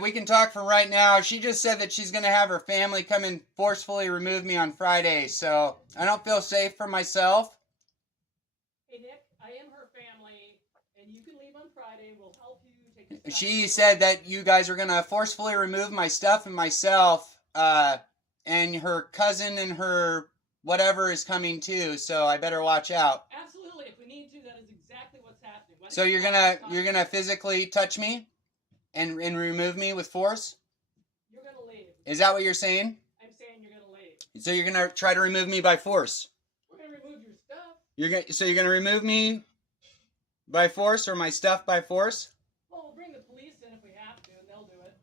We can talk for right now. She just said that she's going to have her family come and forcefully remove me on Friday, so I don't feel safe for myself. Hey, Nick, I am her family, and you can leave on Friday. We'll help you take your stuff. She said that you guys are going to forcefully remove my stuff and myself, and her cousin and her whatever is coming too, so I better watch out. Absolutely. If we need to, that is exactly what's happening. So you're gonna physically touch me and remove me with force? You're going to leave. Is that what you're saying? I'm saying you're going to leave. So you're gonna try to remove me by force? We're going to remove your stuff. You're gonna remove me by force or my stuff by force? Well, we'll bring the police in if we have to, and they'll do it.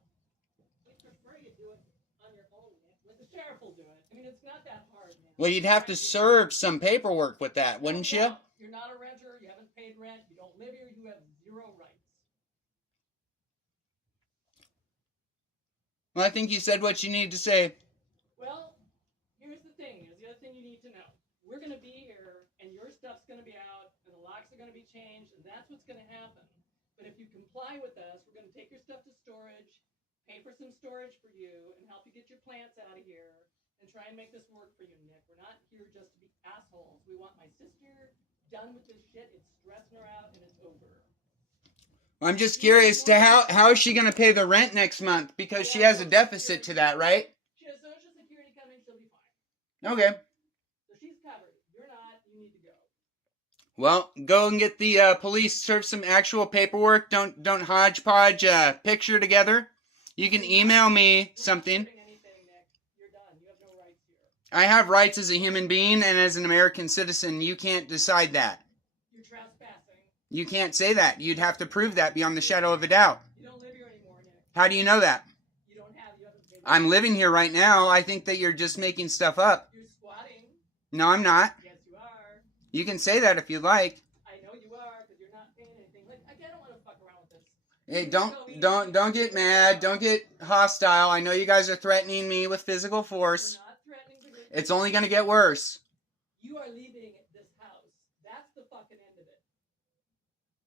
We prefer you do it on your own, Nick. But the sheriff will do it. I mean, it's not that hard, man. Well, you'd have to serve some paperwork with that, wouldn't you? No, you're not a renter. You haven't paid rent. You don't live here. You have zero rights. Well, I think you said what you need to say. Well, here's the thing. Here's the other thing you need to know. We're going to be here, and your stuff's going to be out, and the locks are going to be changed, and that's what's going to happen. But if you comply with us, we're going to take your stuff to storage, pay for some storage for you, and help you get your plants out of here, and try and make this work for you, Nick. We're not here just to be assholes. We want my sister done with this shit. It's stressing her out, and it's over. I'm just curious to how is she going to pay the rent next month? Because she has a deficit to that, right? She has Social Security coming. She'll be fine. Okay. So she's covered. You're not. You need to go. Well, go and get the police, serve some actual paperwork. Don't hodgepodge a picture together. You can email me something. You're done. You have no rights here. I have rights as a human being and as an American citizen. You can't decide that. You're trespassing. You can't say that. You'd have to prove that beyond the shadow of a doubt. You don't live here anymore, Nick. How do you know that? You haven't paid. I'm living here right now. I think that you're just making stuff up. You're squatting. No, I'm not. Yes, you are. You can say that if you like. I know you are, because you're not paying anything. Like, I don't want to fuck around with this. Hey, don't get mad. Don't get hostile. I know you guys are threatening me with physical force. We're not threatening to It's only going to get worse. You are leaving this house. That's the fucking end of it.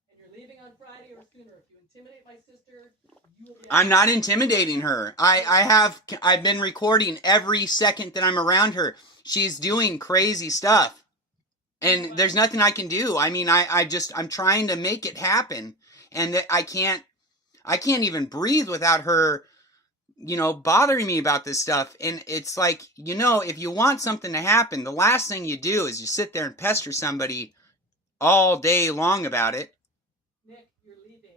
And you're leaving on Friday or sooner. If you intimidate my sister, you will be... I'm not intimidating her. I've been recording every second that I'm around her. She's doing crazy stuff. And there's nothing I can do. I mean, I'm trying to make it happen. And I can't even breathe without her, bothering me about this stuff. And it's like, if you want something to happen, the last thing you do is you sit there and pester somebody all day long about it. Nick, you're leaving.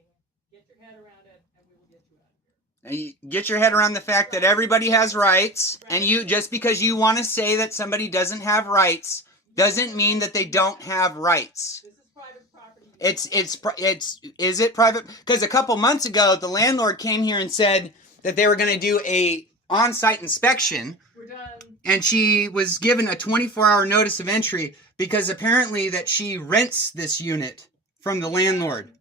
Get your head around it, and we will get you out of here. And you get your head around the fact that everybody has rights. And just because you want to say that somebody doesn't have rights doesn't mean that they don't have rights. This is private property. Is it private? Because a couple months ago, the landlord came here and said that they were going to do a on-site inspection. We're done. And she was given a 24-hour notice of entry because apparently that she rents this unit from the landlord.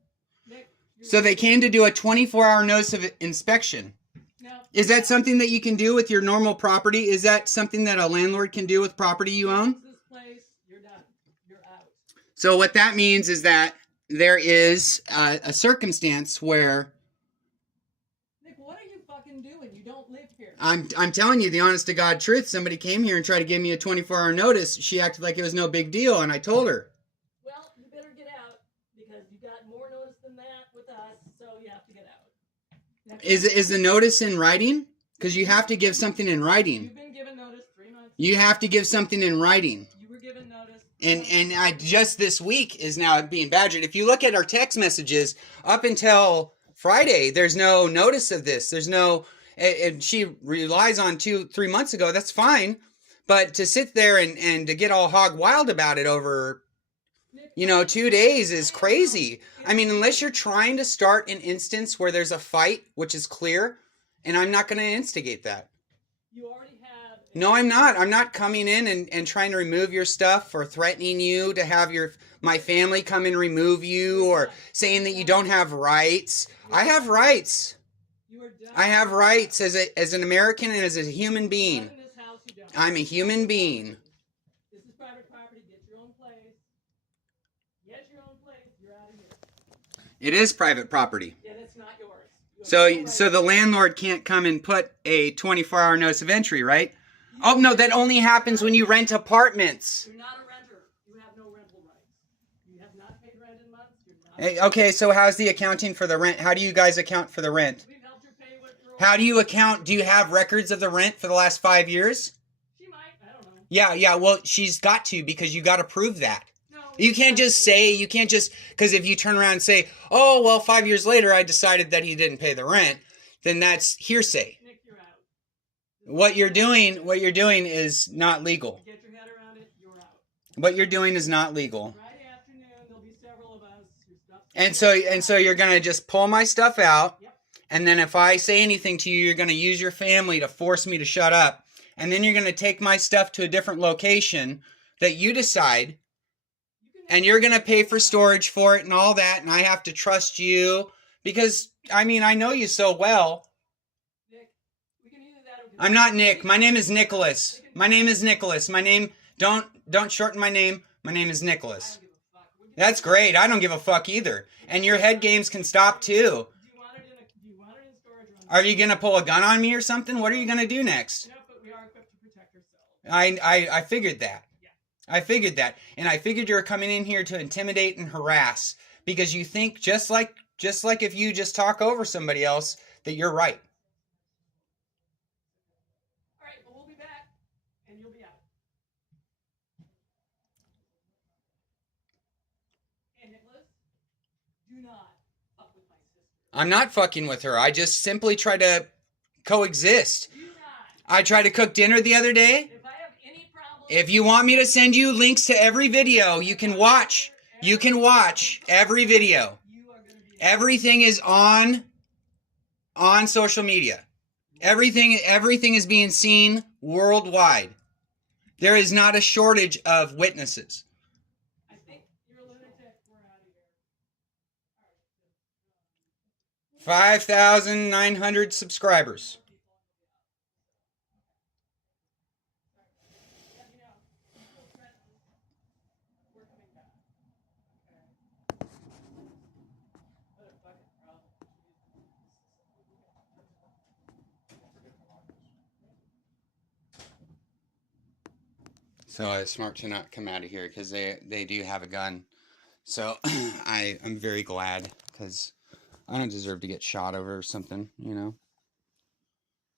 Nick, so they came to do a 24-hour notice of inspection. No. Is that something that you can do with your normal property? Is that something that a landlord can do with property you own? This place, you're done. You're out. So what that means is that there is a circumstance where... Nick, what are you fucking doing? You don't live here. I'm telling you the honest to God truth. Somebody came here and tried to give me a 24-hour notice. She acted like it was no big deal, and I told her. Well, you better get out, because you got more notice than that with us, so you have to get out. Is the notice in writing? Because you have to give something in writing. You've been given notice 3 months. You have to give something in writing. You were given notice. And I just this week is now being badgered. If you look at our text messages, up until Friday, there's no notice of this. There's no... And she relies on 2-3 months ago. That's fine. But to sit there and to get all hog wild about it over, 2 days is crazy. I mean, unless you're trying to start an instance where there's a fight, which is clear, and I'm not going to instigate that. You already have... No, I'm not. I'm not coming in and trying to remove your stuff or threatening you to have my family come and remove you or saying that you don't have rights. I have rights. I have rights as an American and as a human being. I'm a human being. This is private property. Get your own place. Get your own place. You're out of here. It is private property. Yeah, that's not yours. You So the landlord can't come and put a 24-hour notice of entry, right? Oh, no, that only happens when you rent apartments. You're not a renter. You have no rental rights. You have not paid rent in months. You're not. Okay, so how's the accounting for the rent? How do you guys account for the rent? We've helped her pay what you're. How do you account? Do you have records of the rent for the last 5 years? She might. I don't know. Yeah, well, she's got to, because you got to prove that. No. You can't just because if you turn around and say, oh, well, 5 years later, I decided that he didn't pay the rent, then that's hearsay. Nick, you're out. What you're doing is not legal. Get your head around it. You're out. What you're doing is not legal. Friday afternoon, there'll be several of us. Your stuff's And so you're going to just pull my stuff out. Yep. And then if I say anything to you, you're going to use your family to force me to shut up. And then you're going to take my stuff to a different location that you decide. And you're going to pay for storage for it and all that. And I have to trust you because, I mean, I know you so well. Nick, we can either that or I'm not Nick. My name is Nicholas. My name is Nicholas. My name, don't shorten my name. My name is I Nicholas. don't give a fuck. That's great. I don't give a fuck either. And your head games can stop too. Do you want it in storage or Are you going to pull a gun on me or something? What are you going to do next? No, but we are equipped to protect ourselves. I figured that. I figured that. And I figured you were coming in here to intimidate and harass because you think just like if you just talk over somebody else that you're right. All right, well, we'll be back, and you'll be out. Hey, Nicholas, do not fuck with my sister. I'm not fucking with her. I just simply try to coexist. Do not. I tried to cook dinner the other day. If I have any problem... If you want me to send you links to every video, you can watch. You can watch every video. You are going to be... Everything is on social media. Everything is being seen worldwide. There is not a shortage of witnesses. I think you're a lunatic. We're out of here. 5,900 subscribers. Let me know. We're coming back. Okay. What a fucking problem. So it's smart to not come out of here because they do have a gun. So I'm very glad because I don't deserve to get shot over something, you know.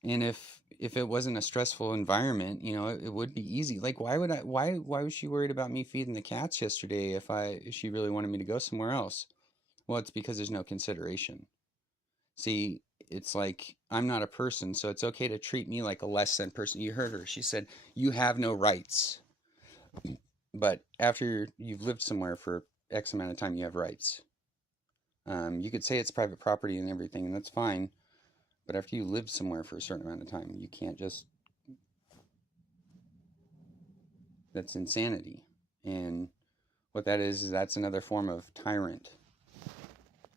And if it wasn't a stressful environment, you know, it would be easy. Like why was she worried about me feeding the cats yesterday if she really wanted me to go somewhere else? Well, it's because there's no consideration. See, it's like I'm not a person, so it's okay to treat me like a less than person. You heard her. She said, "You have no rights." But after you've lived somewhere for X amount of time, you have rights. You could say it's private property and everything, and that's fine. But after you live somewhere for a certain amount of time, you can't just... That's insanity. And what that is that's another form of tyrant.